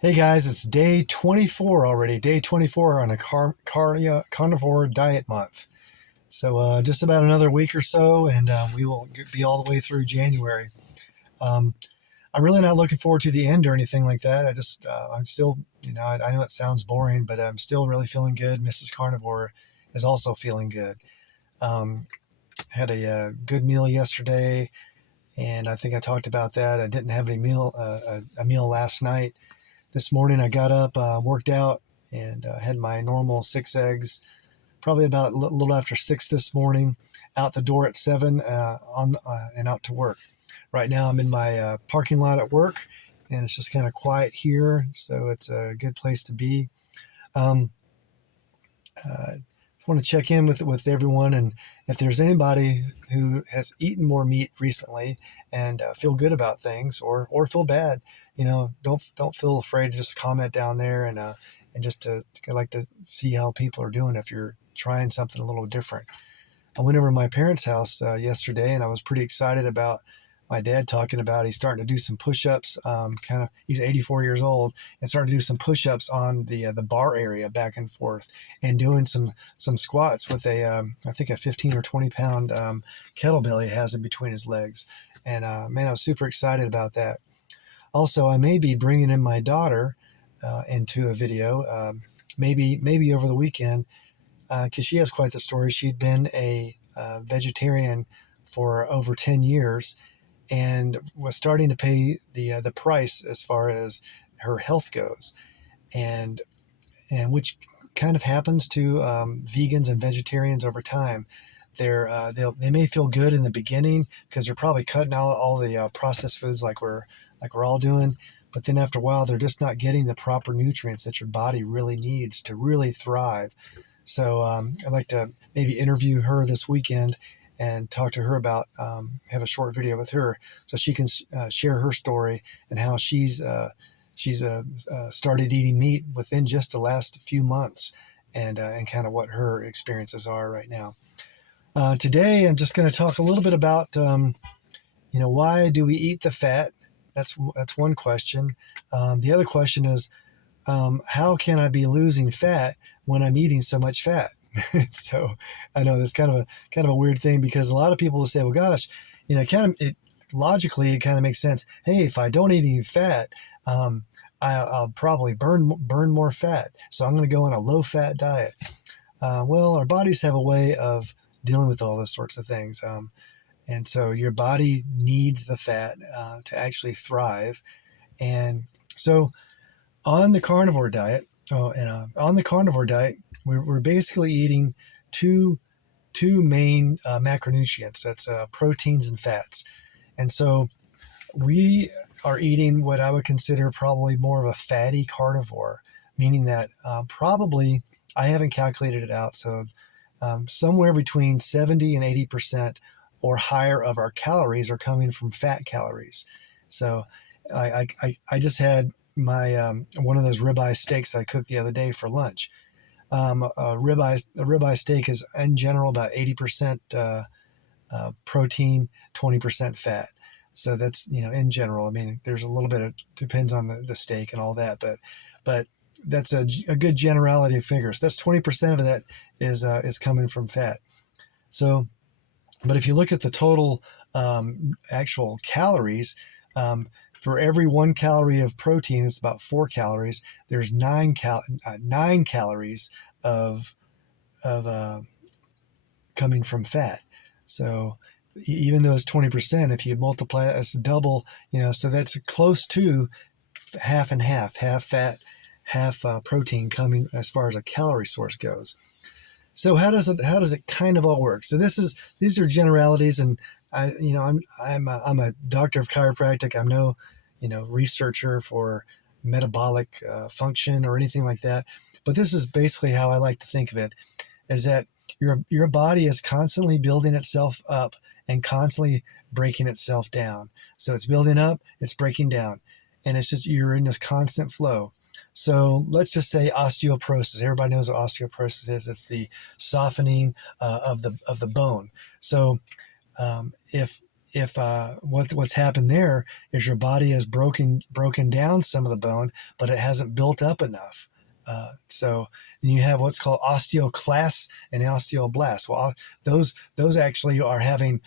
Hey guys, it's day 24 already. Day 24 on a carnivore diet month. So just about another week or so, and we will be all the way through January. Um, I'm really not looking forward to the end or anything like that. I'm still, I know it sounds boring, but I'm still really feeling good. Mrs. Carnivore is also feeling good. Um, had a good meal yesterday, and I think I talked about that. I didn't have a meal last night. This morning I got up, worked out, and had my normal 6 eggs. Probably about a little after 6 this morning. Out the door at 7, and out to work. Right now I'm in my parking lot at work, and it's just kind of quiet here, so it's a good place to be. Um, I want to check in with everyone, and if there's anybody who has eaten more meat recently and feel good about things or feel bad, don't feel afraid to just comment down there and just to like to see how people are doing if you're trying something a little different. I went over to my parents' house yesterday, and I was pretty excited about my dad talking about he's starting to do some push-ups. He's 84 years old and starting to do some push-ups on the bar area back and forth, and doing some squats with I think a 15 or 20 pound kettlebell he has in between his legs. And man, I was super excited about that. Also, I may be bringing in my daughter into a video, maybe over the weekend, because she has quite the story. She'd been a vegetarian for over 10 years and was starting to pay the price as far as her health goes, and which kind of happens to vegans and vegetarians over time. They may feel good in the beginning because they're probably cutting out all the processed foods like we're all doing, but then after a while they're just not getting the proper nutrients that your body really needs to really thrive. So I'd like to maybe interview her this weekend and talk to her about, have a short video with her so she can share her story and how she's started eating meat within just the last few months, and kind of what her experiences are right now. Today, I'm just going to talk a little bit about, why do we eat the fat? That's one question. The other question is, how can I be losing fat when I'm eating so much fat? So I know that's kind of a weird thing, because a lot of people will say, well, gosh, logically it kind of makes sense. Hey, if I don't eat any fat, I'll probably burn more fat. So I'm going to go on a low fat diet. Well, our bodies have a way of dealing with all those sorts of things. And so your body needs the fat to actually thrive. And so on the carnivore diet, we're basically eating two main macronutrients. That's proteins and fats. And so we are eating what I would consider probably more of a fatty carnivore, meaning that probably, I haven't calculated it out, so somewhere between 70 and 80% or higher of our calories are coming from fat calories. So I just had my one of those ribeye steaks that I cooked the other day for lunch. A ribeye steak is in general about 80% protein, 20% fat. So that's, in general. I mean, there's a little bit of, depends on the steak and all that, but that's a good generality of figures. That's 20% of that is coming from fat. So, but if you look at the total actual calories, for every 1 calorie of protein, it's about 4 calories. There's 9 calories of coming from fat. So even though it's 20%, if you multiply that, it's double. So that's close to half and half fat, half protein coming as far as a calorie source goes. So how does it kind of all work? So these are generalities, and I'm a doctor of chiropractic. I'm no researcher for metabolic function or anything like that. But this is basically how I like to think of it: is that your body is constantly building itself up and constantly breaking itself down. So it's building up, it's breaking down, and it's just, you're in this constant flow. So let's just say osteoporosis. Everybody knows what osteoporosis is. It's the softening of the bone. So if if what's happened there is your body has broken down some of the bone, but it hasn't built up enough. So then you have what's called osteoclasts and osteoblasts. Well, those actually are having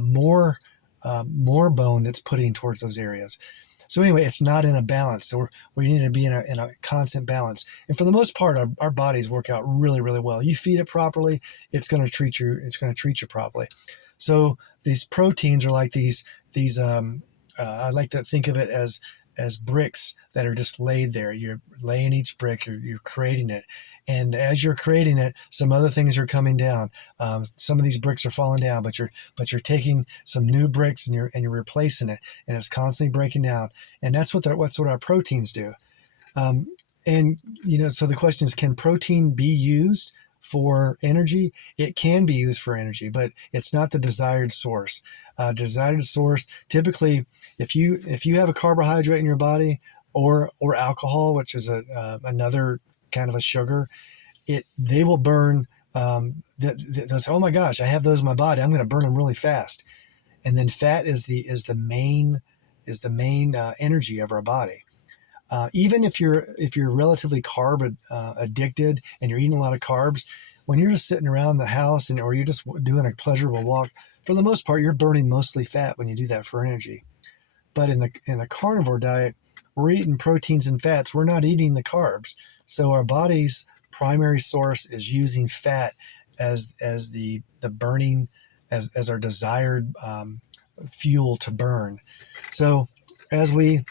more bone that's putting towards those areas. So anyway, it's not in a balance. So we need to be in a constant balance. And for the most part, our bodies work out really, really well. You feed it properly, it's going to treat you. It's going to treat you properly. So these proteins are like these. I like to think of it as bricks that are just laid there. You're laying each brick. You're creating it. And as you're creating it, some other things are coming down. Some of these bricks are falling down, but you're taking some new bricks and you're replacing it, and it's constantly breaking down. And that's what our proteins do. And so the question is, can protein be used for energy? It can be used for energy, but it's not the desired source. Desired source typically, if you have a carbohydrate in your body or alcohol, which is another kind of a sugar, they will burn. They'll say, "Oh my gosh, I have those in my body. I'm going to burn them really fast." And then fat is the main energy of our body. Even if you're relatively carb addicted and you're eating a lot of carbs, when you're just sitting around the house or you're just doing a pleasurable walk, for the most part, you're burning mostly fat when you do that for energy. But in the carnivore diet, we're eating proteins and fats. We're not eating the carbs. So our body's primary source is using fat as the burning, as our desired fuel to burn. So as we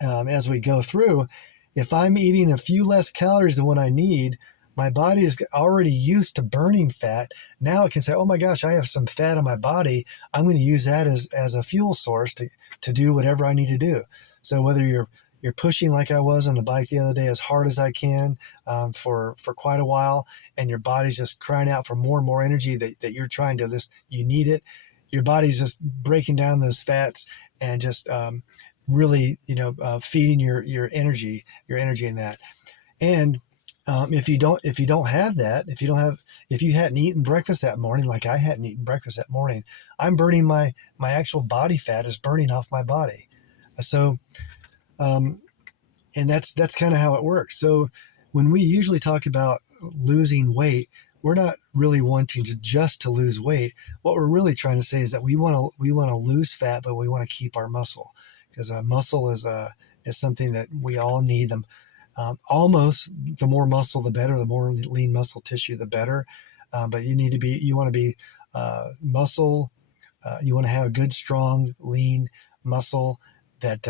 go through, if I'm eating a few less calories than what I need, my body is already used to burning fat. Now it can say, "Oh my gosh, I have some fat in my body. I'm going to use that as a fuel source to do whatever I need to do." So whether you're pushing like I was on the bike the other day as hard as I can for quite a while, and your body's just crying out for more and more energy that you're trying to you need it. Your body's just breaking down those fats and just really feeding your energy in that. And if you don't have that, if you hadn't eaten breakfast that morning, like I hadn't eaten breakfast that morning, I'm burning my actual body fat is burning off my body. So and that's kind of how it works. So when we usually talk about losing weight, we're not really wanting to lose weight. What we're really trying to say is that we want to lose fat, but we want to keep our muscle, because muscle is something that we all need. Them almost the more muscle, the better. The more lean muscle tissue, the better. But you want to be muscle. You want to have a good, strong, lean muscle that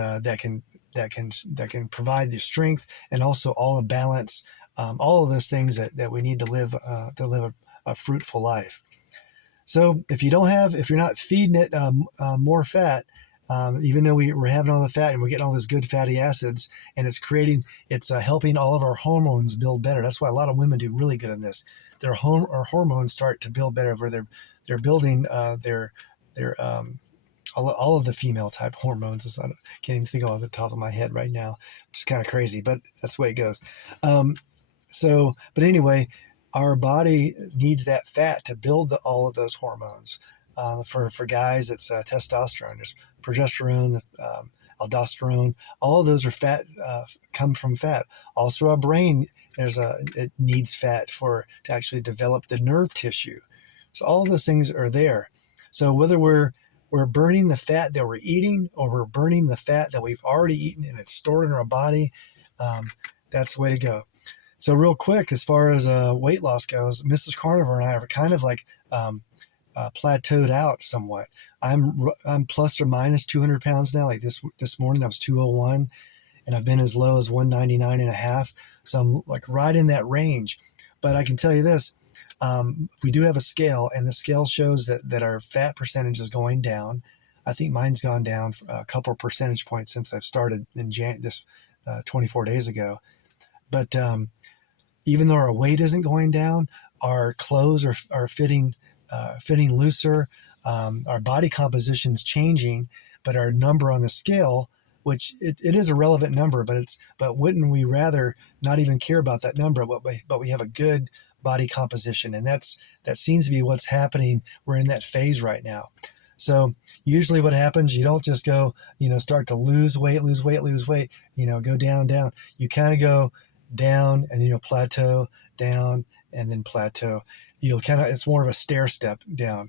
can provide the strength and also all the balance, all of those things that we need to live a fruitful life. So if you're not feeding it more fat, even though we're having all the fat and we're getting all those good fatty acids, and it's helping all of our hormones build better. That's why a lot of women do really good in this. Our hormones start to build better, where they're building their all of the female type hormones. I can't even think of the top of my head right now, which is kind of crazy, but that's the way it goes. But anyway, our body needs that fat to build all of those hormones. For guys, it's testosterone. There's progesterone, aldosterone. All of those are fat, come from fat. Also, our brain, it needs fat to actually develop the nerve tissue. So all of those things are there. So whether we're burning the fat that we're eating, or we're burning the fat that we've already eaten and it's stored in our body, that's the way to go. So real quick, as far as weight loss goes, Mrs. Carnivore and I are kind of like plateaued out somewhat. I'm plus or minus 200 pounds now. Like this morning I was 201, and I've been as low as 199 and a half. So I'm like right in that range. But I can tell you this, we do have a scale, and the scale shows that our fat percentage is going down. I think mine's gone down a couple of percentage points since I've started in just 24 days ago. But even though our weight isn't going down, our clothes are fitting looser. Our body composition is changing, but our number on the scale, which it is a relevant number, but wouldn't we rather not even care about that number, but we have a good body composition, and that seems to be what's happening. We're in that phase right now. So usually what happens, you don't just go, start to lose weight, go down, down. You kind of go down and then you'll plateau, down and then plateau. It's more of a stair step down.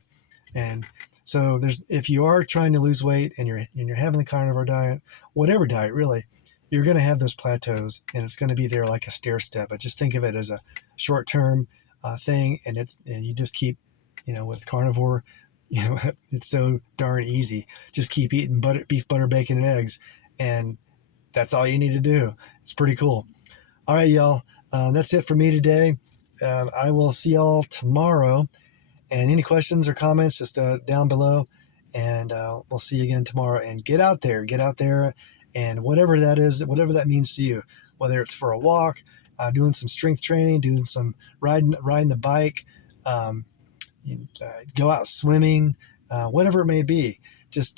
And so if you are trying to lose weight and you're having the carnivore diet, whatever diet really, you're going to have those plateaus and it's going to be there like a stair step. But just think of it as a short-term thing. And you just keep, with carnivore, it's so darn easy. Just keep eating beef, butter, bacon, and eggs. And that's all you need to do. It's pretty cool. All right, y'all. That's it for me today. I will see y'all tomorrow. And any questions or comments, just down below. And we'll see you again tomorrow. And get out there. And whatever that is, whatever that means to you, whether it's for a walk, doing some strength training, doing some riding a bike, go out swimming, whatever it may be. Just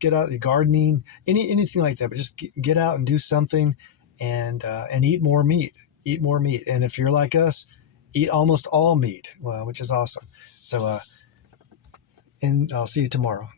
get out gardening, anything like that. But just get out and do something, and eat more meat. Eat more meat. And if you're like us, eat almost all meat, which is awesome. So, and I'll see you tomorrow.